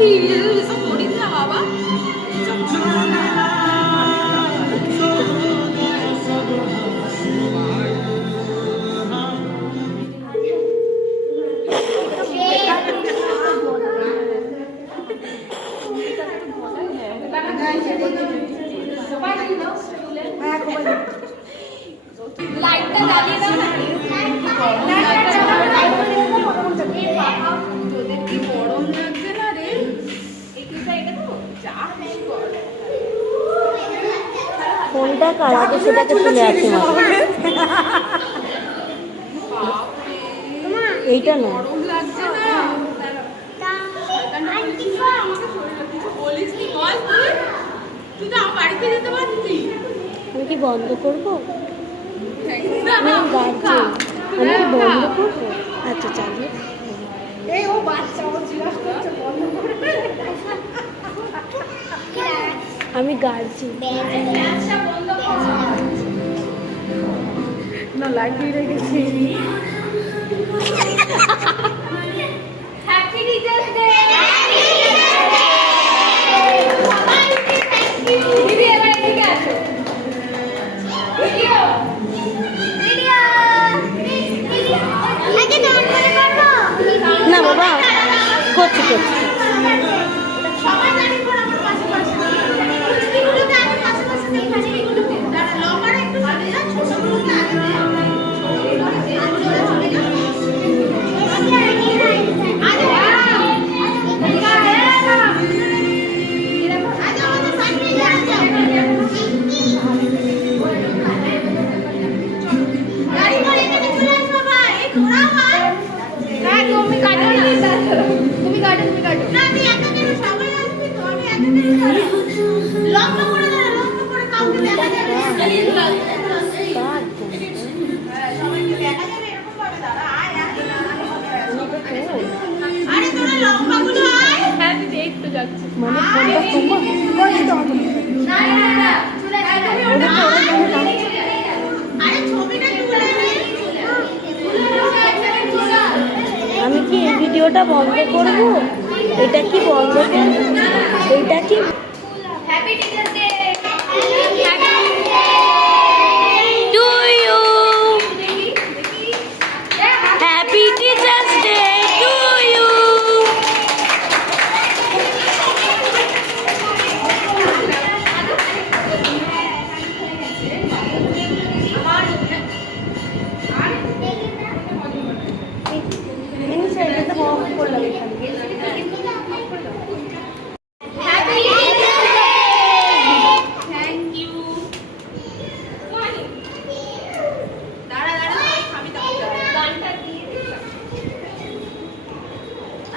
কি এসব করিস না বাবা। লাইটটা জ্বালিয়ে দাও না। তোদের কি গরম লাগছে না রে? ফোনটা কারাতে সেটাকে তুলে আছে এইটা না গরম লাগছে না? বলিস নি বল তুই তো আমার বাড়িতে যেতে পারতি। আমি কি বন্ধ করবো? আমি কি বন্ধ করবো? আচ্ছা চালিয়ে এই ও বাচ্চা ও জিজ্ঞাসা করছে বন্ধ করবে। আমি গাড়ছি না লাগিয়ে রেখেছি। Happy teachers day. দিদি এবার এদিকে আসো। ভিডিও না বাবা করছি মানে আমি কি এই ভিডিওটা বন্ধ করবো? এটা কি বন্ধ করবো? এটা কি happy teachers day to you happy teachers day to you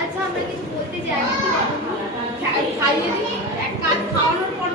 আচ্ছা আমরা কিছু বলতে চাই খাইয়ে দিই এক কাজ খাওয়ানোর পর